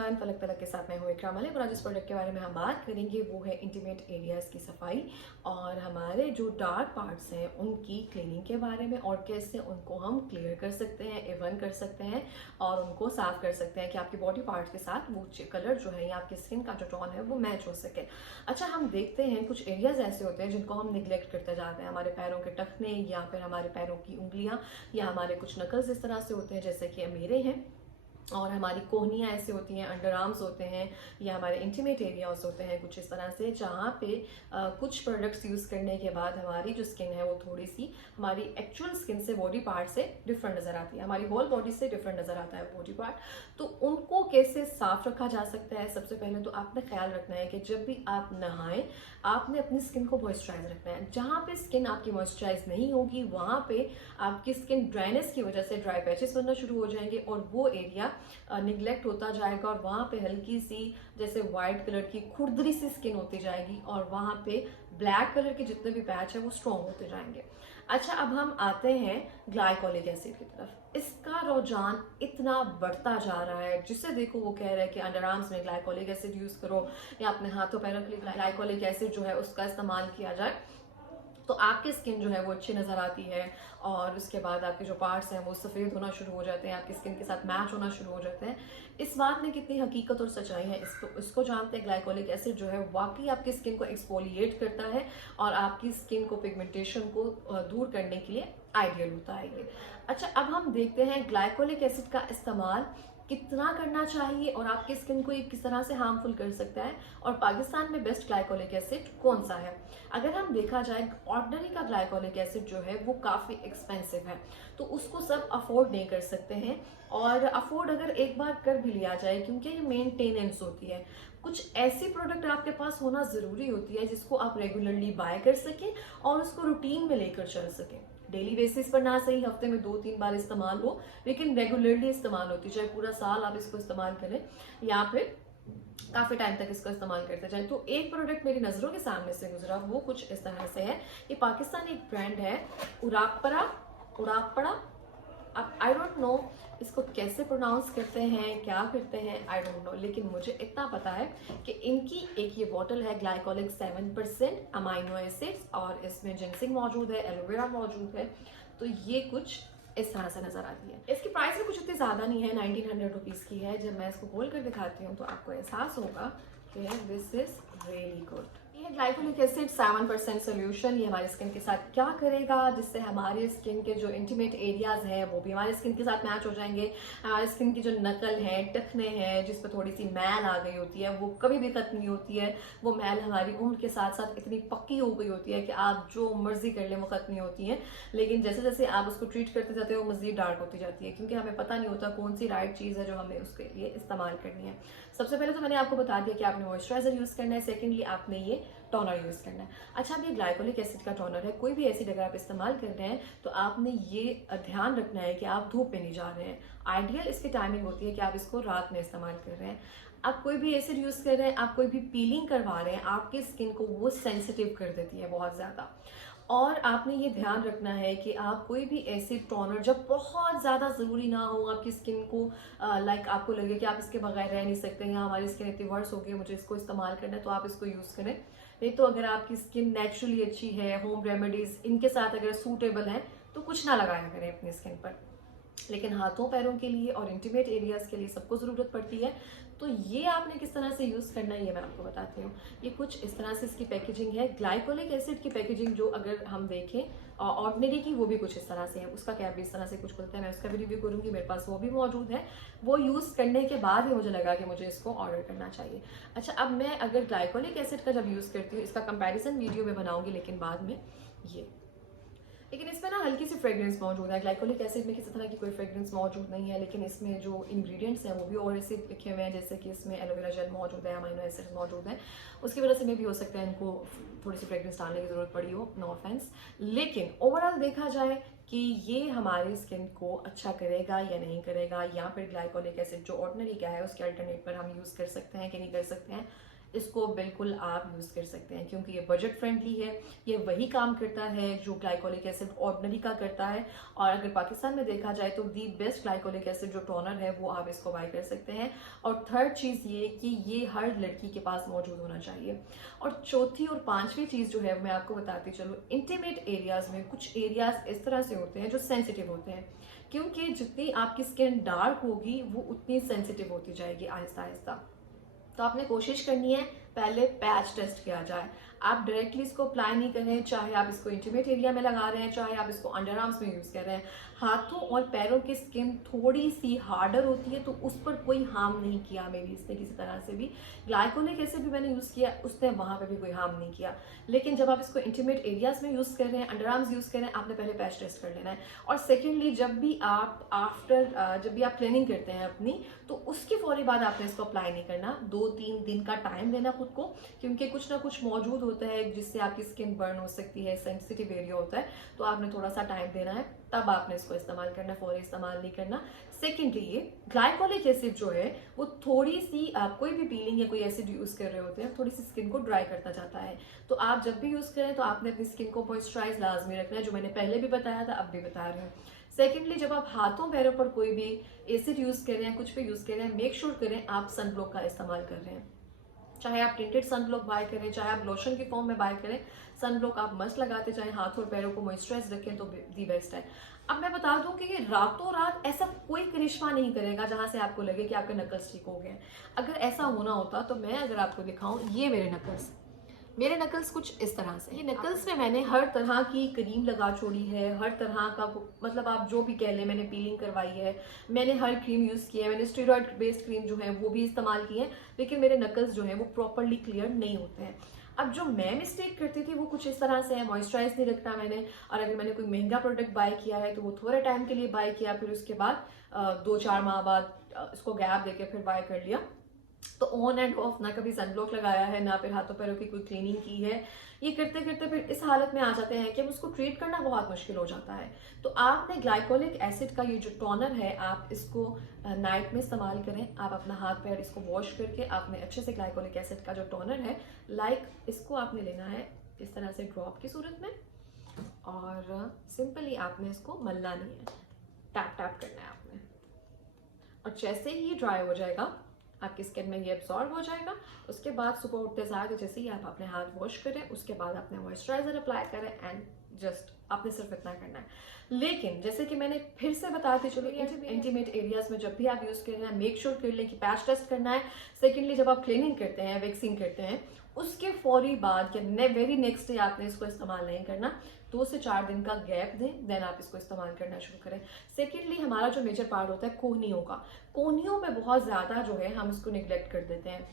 Everyone, पलक पलक के साथ मैं हूँ इकराम मलिक और आज इस प्रोडक्ट के बारे में हम बात करेंगे वो है इंटीमेट एरियाज़ की सफाई और हमारे जो डार्क पार्ट्स हैं उनकी क्लीनिंग के बारे में और कैसे उनको हम क्लियर कर सकते हैं, इवन कर सकते हैं और उनको साफ कर सकते हैं कि आपकी बॉडी पार्ट्स के साथ वो कलर जो है या आपकी स्किन का जो टोन है वो मैच हो सके। अच्छा, हम देखते हैं कुछ एरियाज ऐसे होते हैं जिनको हम निगलेक्ट करते जाते हैं, हमारे पैरों के टखने या फिर हमारे पैरों की उंगलियाँ या हमारे कुछ नकल्स इस तरह से होते हैं जैसे कि मेरे हैं, और हमारी कोहनियाँ ऐसे होती हैं, अंडर आर्म्स होते हैं या हमारे इंटीमेट एरियाज होते हैं कुछ इस तरह से, जहाँ पे कुछ प्रोडक्ट्स यूज़ करने के बाद हमारी जो स्किन है वो थोड़ी सी हमारी एक्चुअल स्किन से, बॉडी पार्ट से डिफरेंट नज़र आती है, हमारी होल बॉडी से डिफरेंट नज़र आता है बॉडी पार्ट। तो उनको कैसे साफ रखा जा सकता है? सबसे पहले तो आपने ख्याल रखना है कि जब भी आप नहाएं आपने अपनी स्किन को मॉइस्चराइज रखना है। जहाँ पे स्किन आपकी मॉइस्चराइज नहीं होगी वहाँ पे आपकी स्किन ड्राइनेस की वजह से ड्राई पैचेस बनना शुरू हो जाएंगे और वो एरिया निगलेक्ट होता जाएगा और वहाँ पे हल्की सी जैसे वाइट कलर की खुरदरी सी स्किन होती जाएगी और वहाँ पे ब्लैक कलर के जितने भी पैच है वो स्ट्रॉन्ग होते जाएंगे। अच्छा, अब हम आते हैं ग्लाइकोलिक एसिड की तरफ। इसका रुझान इतना बढ़ता जा रहा है, जिससे देखो वो कह रहे हैं कि अंडर आर्म्स में ग्लाइकोलिक एसिड यूज करो या अपने हाथों पैरों के लिए ग्लाइकोलिक एसिड जो है उसका इस्तेमाल किया जाए तो आपकी स्किन जो है वो अच्छी नज़र आती है और उसके बाद आपके जो पार्ट्स हैं वो सफ़ेद होना शुरू हो जाते हैं, आपकी स्किन के साथ मैच होना शुरू हो जाते हैं। इस बात में कितनी हकीकत और सच्चाई है इसको जानते हैं। ग्लाइकोलिक एसिड जो है वाकई आपकी स्किन को एक्सफोलिएट करता है और आपकी स्किन को पिगमेंटेशन को दूर करने के लिए आइडियल होता है ये। अच्छा, अब हम देखते हैं ग्लाइकोलिक एसिड का इस्तेमाल कितना करना चाहिए और आपकी स्किन को ये किस तरह से हार्मफुल कर सकता है और पाकिस्तान में बेस्ट ग्लाइकोलिक एसिड कौन सा है। अगर हम देखा जाए ऑर्डिनरी का ग्लाइकोलिक एसिड जो है वो काफ़ी एक्सपेंसिव है, तो उसको सब अफोर्ड नहीं कर सकते हैं और अफोर्ड अगर एक बार कर भी लिया जाए क्योंकि ये मेंटेनेंस होती है, कुछ ऐसी प्रोडक्ट आपके पास होना ज़रूरी होती है जिसको आप रेगुलरली बाय कर सकें और उसको रूटीन में लेकर चल सकें। डेली बेसिस पर ना सही, हफ्ते में 2-3 बार इस्तेमाल हो, लेकिन रेगुलरली इस्तेमाल होती, चाहे पूरा साल आप इसको इस्तेमाल करें या फिर काफ़ी टाइम तक इसका इस्तेमाल करते जाए। तो एक प्रोडक्ट मेरी नज़रों के सामने से गुजरा, वो कुछ इस तरह से है। ये पाकिस्तानी एक ब्रांड है, उरापड़ा उरापड़ा। अब आई डोंट नो इसको कैसे प्रोनाउंस करते हैं, क्या करते हैं, आई डोंट नो, लेकिन मुझे इतना पता है कि इनकी एक ये बॉटल है ग्लाइकोलिक 7% अमाइनो एसिड्स और इसमें जिंसिंग मौजूद है, एलोवेरा मौजूद है। तो ये कुछ इस तरह से नजर आती है। इसकी प्राइस भी कुछ इतनी ज़्यादा नहीं है, 1900 रुपीज़ की है। जब मैं इसको खोल कर दिखाती हूँ तो आपको एहसास होगा कि दिस इज रियली गुड। ये ग्लाइकोलिक एसिड 7% सोल्यूशन, ये हमारी स्किन के साथ क्या करेगा जिससे हमारे स्किन के जो इंटीमेट एरियाज हैं वो भी हमारे स्किन के साथ मैच हो जाएंगे। हमारे स्किन की जो नकल है, टखने हैं, जिस पर थोड़ी सी मैल आ गई होती है वो कभी भी खत्म नहीं होती है। वो मैल हमारी उम्र के साथ साथ इतनी पक्की हो गई होती है कि आप जो मर्जी कर लें वो खत्म नहीं होती है, लेकिन जैसे जैसे आप उसको ट्रीट करते जाते हो वो मज़ीद डार्क होती जाती है क्योंकि हमें पता नहीं होता कौन सी राइट चीज़ है जो हमें उसके लिए इस्तेमाल करनी है। सबसे पहले तो मैंने आपको बता दिया कि आपने मॉइस्चराइजर यूज़ करना है, सेकेंडली आपने ये टोनर यूज़ करना है। अच्छा, अब ये ग्लाइकोलिक एसिड का टोनर है, कोई भी एसिड अगर आप इस्तेमाल कर रहे हैं तो आपने ये ध्यान रखना है कि आप धूप में नहीं जा रहे हैं। आइडियल इसकी टाइमिंग होती है कि आप इसको रात में इस्तेमाल कर रहे हैं। आप कोई भी एसिड यूज़ कर रहे हैं, आप कोई भी पीलिंग करवा रहे हैं, आपकी स्किन को वो सेंसिटिव कर देती है बहुत ज़्यादा। और आपने ये ध्यान रखना है कि आप कोई भी एसिड टोनर जब बहुत ज़्यादा ज़रूरी ना हो, आपकी स्किन को लाइक आपको लगे कि आप इसके बगैर रह नहीं सकते या हमारी स्किन इतनी वर्स हो गई मुझे इसको इस्तेमाल करना है, तो आप इसको यूज़ करें। नहीं तो अगर आपकी स्किन नेचुरली अच्छी है, होम रेमेडीज़ इनके साथ अगर सूटेबल है तो कुछ ना लगाया करें अपनी स्किन पर, लेकिन हाथों पैरों के लिए और इंटीमेट एरियाज़ के लिए सबको ज़रूरत पड़ती है। तो ये आपने किस तरह से यूज़ करना है ये मैं आपको बताती हूँ। ये कुछ इस तरह से इसकी पैकेजिंग है। ग्लाइकोलिक एसिड की पैकेजिंग जो अगर हम देखें ऑर्डिनरी की, वो भी कुछ इस तरह से है, उसका कैप भी इस तरह से कुछ खुलता है, मैं उसका भी रिव्यू करूँगी, मेरे पास वो भी मौजूद है। वो यूज़ करने के बाद ही मुझे लगा कि मुझे इसको ऑर्डर करना चाहिए। अच्छा, अब मैं अगर ग्लाइकोलिक एसिड का जब यूज़ करती हूँ, इसका कंपेरिजन वीडियो में बनाऊँगी लेकिन बाद में, ये लेकिन इसमें ना हल्की सी फ्रेग्रेंस मौजूद है। ग्लाइकोलिक एसिड में किसी तरह की कोई फ्रेग्रेंस मौजूद नहीं है, लेकिन इसमें जो इंग्रेडिएंट्स हैं वो भी और ऐसे लिखे हुए हैं, जैसे कि इसमें एलोवेरा जेल मौजूद है, अमाइनो एसिड मौजूद है। उसकी वजह से में भी हो सकता है इनको थोड़ी सी फ्रेग्रेंस डालने की ज़रूरत पड़ी हो, नो ऑफेंस। लेकिन ओवरऑल देखा जाए कि ये हमारी स्किन को अच्छा करेगा या नहीं करेगा, या फिर ग्लाइकोलिक एसिड जो ऑर्डिनरी का है उसके अल्टरनेट पर हम यूज़ कर सकते हैं कि नहीं कर सकते हैं, इसको बिल्कुल आप यूज़ कर सकते हैं क्योंकि ये बजट फ्रेंडली है। ये वही काम करता है जो ग्लाइकोलिक एसिड ऑर्डिनरी का करता है। और अगर पाकिस्तान में देखा जाए तो दी बेस्ट ग्लाइकोलिक एसिड जो टोनर है वो आप इसको बाय कर सकते हैं। और थर्ड चीज़ ये कि ये हर लड़की के पास मौजूद होना चाहिए। और चौथी और पांचवी चीज़ जो है मैं आपको बताती चलूँ, इंटीमेट एरियाज़ में कुछ एरियाज इस तरह से होते हैं जो सेंसिटिव होते हैं, क्योंकि जितनी आपकी स्किन डार्क होगी वो उतनी सेंसिटिव होती जाएगी आहिस्ता आहिस्ता। तो आपने कोशिश करनी है पहले पैच टेस्ट किया जाए। आप डायरेक्टली इसको अप्लाई नहीं कर रहे हैं, चाहे आप इसको इंटीमेट एरिया में लगा रहे हैं, चाहे आप इसको अंडर आर्म्स में यूज़ कर रहे हैं। हाथों और पैरों की स्किन थोड़ी सी हार्डर होती है तो उस पर कोई हार्म नहीं किया मेरी इसने किसी तरह से भी। ग्लाइकोलिक एसिड भी मैंने यूज़ किया, उसने वहाँ पर भी कोई हार्म नहीं किया। लेकिन जब आप इसको इंटीमेट एरियाज में यूज़ कर रहे हैं, अंडर आर्म्स यूज़ कर रहे हैं, आपने पहले पैच टेस्ट कर लेना है। और सेकेंडली जब भी आप जब भी आप ट्रेनिंग करते हैं अपनी, तो उसके फौरी बाद आपने इसको अप्लाई नहीं करना। 2-3 दिन का टाइम देना खुद को, क्योंकि कुछ ना कुछ मौजूद होता है जिससे आपकी स्किन बर्न हो सकती है, सेंसिटिव एरिया होता है, तो आपने थोड़ा सा टाइम देना है, तब आपने इसको इस्तेमाल करना, फौरी इस्तेमाल नहीं करना। सेकेंडली ये ग्लाइकोलिक एसिड जो है वो थोड़ी सी, आप कोई भी पीलिंग या कोई एसिड यूज कर रहे होते हैं, थोड़ी सी स्किन को ड्राई करता जाता है। तो आप जब भी यूज करें तो आपने अपनी स्किन को मॉइस्चराइज लाजमी रखना है, जो मैंने पहले भी बताया था, अब भी बता रही हूँ। सेकेंडली जब आप हाथों पैरों पर कोई भी एसिड यूज कर रहे हैं, कुछ भी यूज कर रहे हैं, मेक श्योर करें आप सनब्लॉक का इस्तेमाल कर रहे हैं। चाहे आप टिंटेड सनब्लॉक बाय करें, चाहे आप लोशन की फॉर्म में बाय करें, सनब्लॉक आप मस्त लगाते, चाहे हाथ और पैरों को मॉइस्चराइज रखें तो दी बेस्ट है। अब मैं बता दूं कि ये रातों रात ऐसा कोई करिश्मा नहीं करेगा जहां से आपको लगे कि आपके नकल्स ठीक हो गए। अगर ऐसा होना होता तो मैं अगर आपको दिखाऊं, ये मेरे नकल्स कुछ इस तरह से। ये नकल्स में मैंने हर तरह की क्रीम लगा छोड़ी है, हर तरह का, मतलब आप जो भी कह लें, मैंने पीलिंग करवाई है, मैंने हर क्रीम यूज़ की है, मैंने स्टेरॉइड बेस्ड क्रीम जो है वो भी इस्तेमाल की है, लेकिन मेरे नकल्स जो है वो प्रॉपरली क्लियर नहीं होते हैं। अब जो मैं मिस्टेक करती थी वो कुछ इस तरह से है, मॉइस्चराइज नहीं रखना मैंने, और अगर मैंने कोई महंगा प्रोडक्ट बाय किया है तो वो थोड़े टाइम के लिए बाय किया, फिर उसके बाद 2-4 माह बाद इसको गैप देके फिर बाय कर लिया। तो ऑन एंड ऑफ ना कभी सनब्लॉक लगाया है, ना फिर हाथों पैरों की कोई क्लीनिंग की है। ये करते करते फिर इस हालत में आ जाते हैं कि अब उसको ट्रीट करना बहुत मुश्किल हो जाता है। तो आपने ग्लाइकोलिक एसिड का ये जो टोनर है, आप इसको नाइट में इस्तेमाल करें। आप अपना हाथ पैर इसको वॉश करके आपने अच्छे से ग्लाइकोलिक एसिड का जो टोनर है, इसको आपने लेना है इस तरह से ड्रॉप की सूरत में, और सिंपली आपने इसको मलना नहीं है, टैप टैप करना है आपने। और जैसे ही ड्राई हो जाएगा, आपकी स्किन में ये एब्जॉर्ब हो जाएगा। उसके बाद सुबह उठते साथ जैसे ही आप अपने हाथ वॉश करें, उसके बाद अपने मॉइस्चराइजर अप्लाई करें, एंड जस्ट आपने सिर्फ इतना करना है। लेकिन जैसे कि मैंने फिर से बताते चलो, इंटीमेट एरियाज में जब भी आप यूज कर रहे हैं, मेक श्योर कर लें कि पैच टेस्ट करना है। सेकेंडली जब आप क्लीनिंग करते हैं, वैक्सिंग करते हैं, उसके फौरी बाद या वेरी नेक्स्ट डे आपने इसको इस्तेमाल नहीं करना। 2 से 4 दिन का गैप दें, देन आप इसको इस्तेमाल करना शुरू करें। सेकेंडली हमारा जो मेजर पार्ट होता है कोहनियों का, कोहनियों में बहुत ज्यादा जो है हम इसको निगलेक्ट कर देते हैं।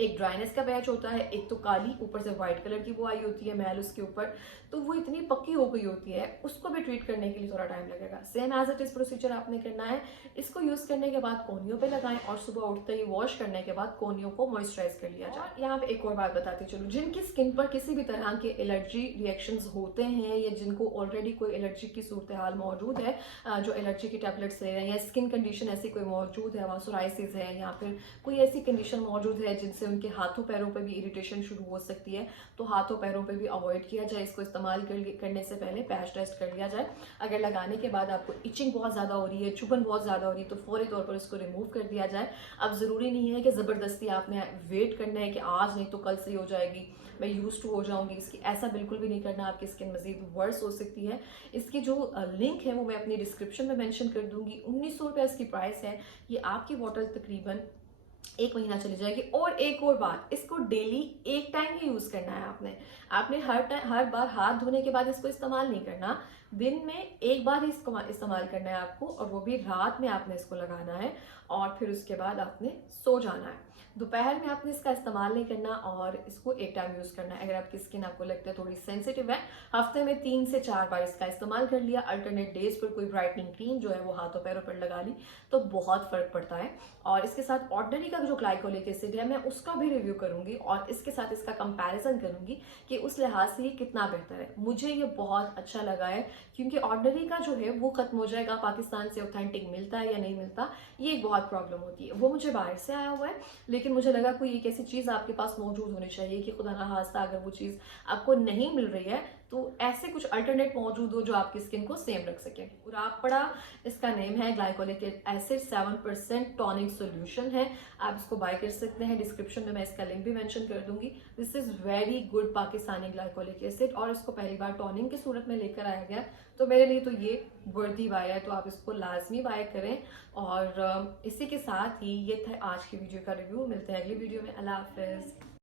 एक ड्राइनेस का पैच होता है, एक तो काली, ऊपर से व्हाइट कलर की वो आई होती है मैल उसके ऊपर, तो वो इतनी पक्की हो गई होती है, उसको भी ट्रीट करने के लिए थोड़ा टाइम लगेगा। Same as it is procedure आपने करना है। इसको यूज करने के बाद कोहनियों पे लगाएं, और सुबह उठते ही वॉश करने के बाद कोहनियों को मॉइस्चराइज कर लिया जाए। यहाँ पे एक और बात बताती चलो, जिनकी स्किन पर किसी भी तरह के एलर्जी रिएक्शंस होते हैं, या जिनको ऑलरेडी कोई एलर्जी की सूरत हाल मौजूद है, जो एलर्जी की टैबलेट्स ले रहे हैं, या स्किन कंडीशन ऐसी कोई मौजूद है, वहाँ सोराइसिस है, या फिर कोई ऐसी कंडीशन मौजूद है जिनसे उनके हाथों पैरों पे भी इरिटेशन शुरू हो सकती है, तो हाथों पैरों पे भी अवॉइड किया जाए। इसको इस्तेमाल करने से पहले पैच टेस्ट कर लिया जाए। अगर लगाने के बाद आपको इचिंग बहुत ज़्यादा हो रही है, चुभन बहुत ज़्यादा हो रही है, तो फौरी तौर पर इसको रिमूव कर दिया जाए। अब ज़रूरी नहीं है कि ज़बरदस्ती आपने वेट करना है कि आज नहीं तो कल सही हो जाएगी, मैं यूज टू हो जाऊंगी इसकी, ऐसा बिल्कुल भी नहीं करना। आपकी स्किन मजीद वर्स हो सकती है। इसकी जो लिंक है वो मैं अपनी डिस्क्रिप्शन में मेंशन कर दूंगी। 1900 रुपये इसकी प्राइस है। ये आपकी बॉटल तकरीबन 1 महीना चली जाएगी। और एक और बात, इसको डेली एक टाइम ही यूज करना है आपने हर बार हाथ धोने के बाद इसको इस्तेमाल नहीं करना। दिन में एक बार ही इसको इस्तेमाल करना है आपको, और वो भी रात में आपने इसको लगाना है, और फिर उसके बाद आपने सो जाना है। दोपहर में आपने इसका इस्तेमाल नहीं करना, और इसको एक टाइम यूज करना है। अगर आपकी स्किन आपको लगता है थोड़ी सेंसिटिव है, हफ्ते में 3 से 4 बार इसका इस्तेमाल कर लिया। अल्टरनेट डेज पर कोई ब्राइटनिंग क्रीम जो है वो हाथों पैरों पर लगा ली, तो बहुत फर्क पड़ता है। और इसके साथ ऑर्डिनरी का जो ग्लाइकोलिक एसिड है, मैं उसका भी रिव्यू करूंगी, और इसके साथ इसका कंपैरिजन करूंगी कि उस लिहाज से ये कितना बेहतर है। मुझे ये बहुत अच्छा लगा है क्योंकि ऑर्डिनरी का जो है वो खत्म हो जाएगा, पाकिस्तान से ऑथेंटिक मिलता है या नहीं मिलता, ये एक बहुत प्रॉब्लम होती है। वो मुझे बाहर से आया हुआ है, लेकिन मुझे लगा कोई एक ऐसी चीज़ आपके पास मौजूद होनी चाहिए कि खुदा ना खास्ता अगर वो चीज़ आपको नहीं मिल रही है तो ऐसे कुछ अल्टरनेट मौजूद हो जो आपकी स्किन को सेम रख सके। राब पड़ा, इसका नेम है ग्लाइकोलिक एसिड 7% टॉनिक सोल्यूशन है। आप इसको बाय कर सकते हैं, डिस्क्रिप्शन में मैं इसका लिंक भी मेंशन कर दूंगी। This is very good Pakistani glycolic acid, और इसको पहली बार टॉनिक की सूरत में लेकर आया गया, तो मेरे लिए तो ये वर्दी बाय है, तो आप इसको लाजमी बाय करें। और इसी के साथ ही ये था आज की वीडियो का रिव्यू। मिलते हैं अगली वीडियो में। अल्लाह हाफिज।